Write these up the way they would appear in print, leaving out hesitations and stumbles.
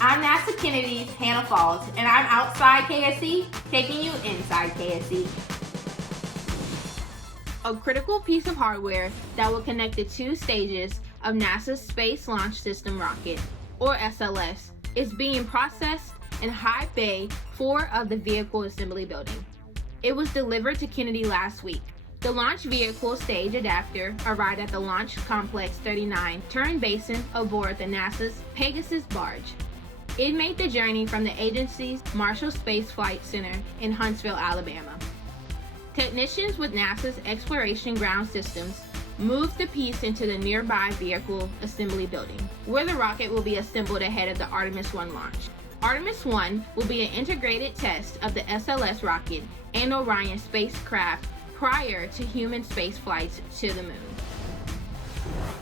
I'm NASA Kennedy's Hannah Falls, and I'm outside KSC, taking you inside KSC. A critical piece of hardware that will connect the two stages of NASA's Space Launch System rocket, or SLS, is being processed in High Bay 4 of the Vehicle Assembly Building. It was delivered to Kennedy last week. The Launch Vehicle Stage Adapter arrived at the Launch Complex 39 turn basin aboard the NASA's Pegasus barge. It made the journey from the agency's Marshall Space Flight Center in Huntsville, Alabama. Technicians with NASA's Exploration Ground Systems moved the piece into the nearby Vehicle Assembly Building, where the rocket will be assembled ahead of the Artemis I launch. Artemis I will be an integrated test of the SLS rocket and Orion spacecraft prior to human space flights to the moon.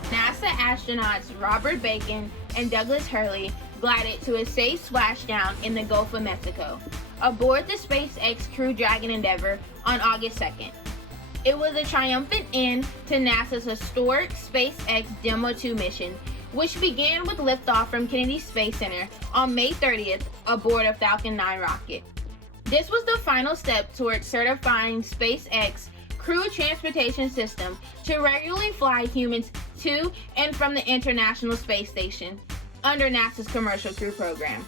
NASA astronauts Robert Behnken and Douglas Hurley glided to a safe splashdown in the Gulf of Mexico aboard the SpaceX Crew Dragon Endeavour on August 2nd. It was a triumphant end to NASA's historic SpaceX Demo-2 mission, which began with liftoff from Kennedy Space Center on May 30th aboard a Falcon 9 rocket. This was the final step towards certifying SpaceX Crew Transportation System to regularly fly humans to and from the International Space Station under NASA's Commercial Crew Program.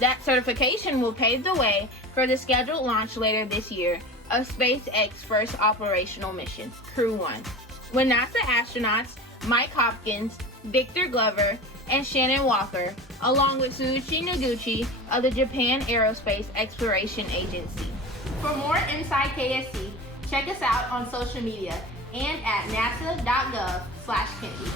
That certification will pave the way for the scheduled launch later this year of SpaceX's first operational mission, Crew 1, when NASA astronauts Mike Hopkins, Victor Glover, and Shannon Walker, along with Suichi Noguchi of the Japan Aerospace Exploration Agency. For more Inside KSC, check us out on social media and at nasa.gov/Kennedy.